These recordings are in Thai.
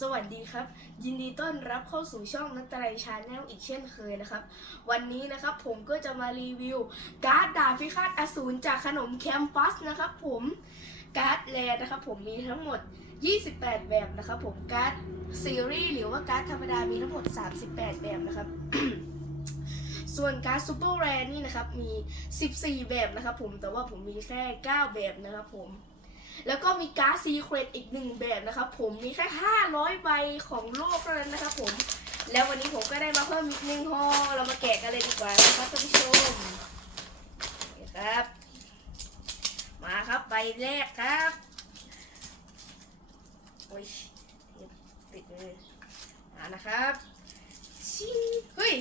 สวัสดีครับ ยินดีต้อนรับเข้าสู่ช่องนัตไตรชาแนลอีกเช่นเคยนะครับ วันนี้นะครับผมก็จะมารีวิว การ์ดดาบพิฆาตอสูรจากขนมแคมปัสนะครับผมการ์ดแลนะครับผมมีทั้งหมด 28 แบบนะครับผมการ์ดซีรีส์หรือว่าการ์ดธรรมดามีทั้งหมด 38 แบบนะครับส่วนการ์ดซูเปอร์แรนี่นะครับมี 14 แบบนะครับผมแต่ว่าผมมีแค่ 9 แบบนะครับผม แล้วก็มีการ์ดซีเครตอีกหนึ่งแบบนะครับผมมีแค่ 500 ใบของโลกเท่านั้นนะครับผมแล้ววันนี้ผมก็ได้มาเพิ่มอีกหนึ่งห่อเรามาแกะกันเลยดีกว่านะครับท่านผู้ชมนะครับ มาครับใบแรกครับโอ้ยติดเลยมานะครับชิงเฮ้ย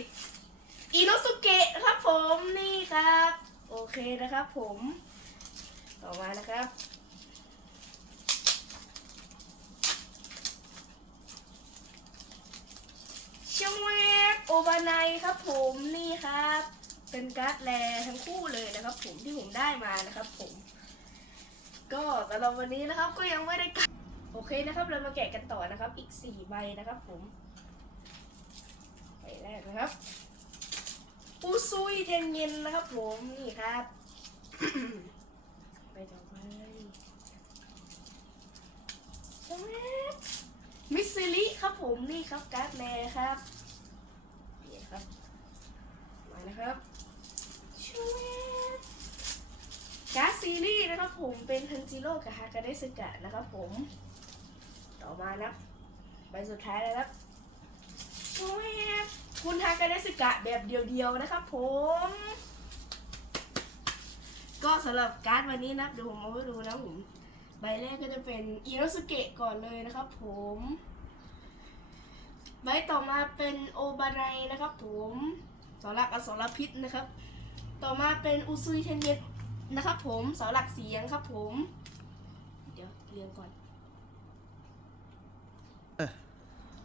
อิโนสุเกะครับผมนี่ครับ โอเคนะครับผม ต่อมานะครับ ชงแว กโอบานครับผมนี่ครับ เป็นการ์ดแลทั้งคู่เลยนะครับ ผมที่ผมได้มานะครับ ผม ก็สำหรับวันนี้นะครับ ก็ยังไม่ได้กะโอเคนะครับ เรามาแกะกันต่อนะครับ อีกสี่ใบนะครับ ผมใบแรกนะครับอูซุยเทนเย็นนะครับ ผมนี่ครับไปต่อไปชงแวกมิสซิลิครับผมนี่ครับการ์ดแลครับ นี่ครับมานะครับชูเวตการ์ดซีรีส์นะครับผมเป็นทันจิโร่กับฮากาเดสึกะนะครับผม ต่อมานะใบสุดท้ายแล้วครับชูเวตคุณฮากาเดสึกะแบบเดียวๆนะครับผมก็สำหรับการ์ดวันนี้นะเดี๋ยวผมเอาไว้ดูนะผม ใบแรกก็จะเป็นอิโรสุเกะก่อนเลยนะครับผม ใบต่อมาเป็นโอบารายนะครับผมเสาหลักอสรพิษนะครับ ต่อมาเป็นอุซุยเทนเยตนะครับผมเสาหลักเสียงครับผม เดี๋ยวเรียงก่อน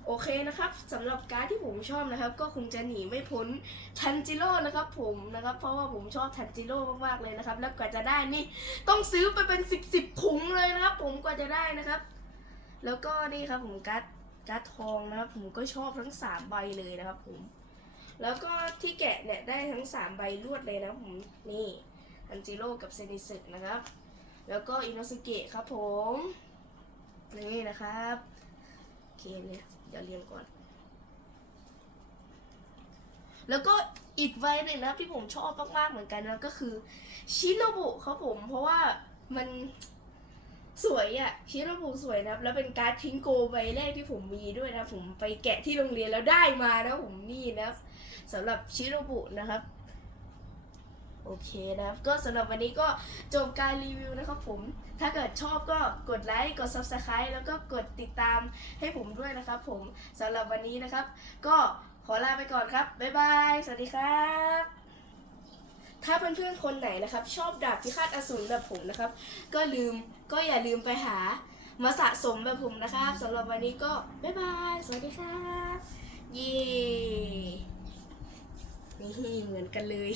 โอเคนะครับสำหรับการ์ดที่ผมชอบนะครับ ก็คงจะหนีไม่พ้นทันจิโร่นะครับ ผมนะครับ เพราะว่าผมชอบทันจิโร่มากๆเลยนะครับ แล้วกว่าจะได้นี่ต้องซื้อไปเป็นสิบสิบถุงเลยนะครับ ผมกว่าจะได้นะครับ แล้วก็นี่ครับผมการ์ด การ์ดทองนะครับผมก็ชอบทั้งสามใบเลยนะครับผม แล้วก็ที่แกะเนี่ยได้ทั้งสามใบรวดเลยนะผมนี่ทันจิโร่กับเซนิสึนะครับ แล้วก็อินโนสเกะครับผมนี่นะครับโอเคเนี่ยเดี๋ยวเรียงก่อน แล้วก็อีกใบหนึ่งนะที่ผมชอบมากๆเหมือนกันนะก็คือชิโนบุครับผม เพราะว่ามัน สวยอะชิโนบุสวยนะครับ แล้วเป็นการ์ดพิงโกใบแรกที่ผมมีด้วยนะผมไปแกะที่โรงเรียนแล้วได้มานะผมนี่นะครับสำหรับชิโนบุนะครับโอเคนะครับ ก็สำหรับวันนี้ก็จบการรีวิวนะครับผม ถ้าเกิดชอบก็กดไลค์ กด Subscribe แล้วก็กดติดตามให้ผมด้วยนะครับผมสำหรับวันนี้นะครับ ก็ขอลาไปก่อนครับ บ๊ายบาย สวัสดีครับ เพื่อนๆคนไหนนะครับ ชอบดาบพิฆาตอสูรแบบผมนะครับ ก็ลืมก็อย่าลืมไปหามาสะสมแบบผมนะครับสำหรับวันนี้ก็บ๊ายบาย สวัสดีครับ เย้นี่เหมือนกันเลย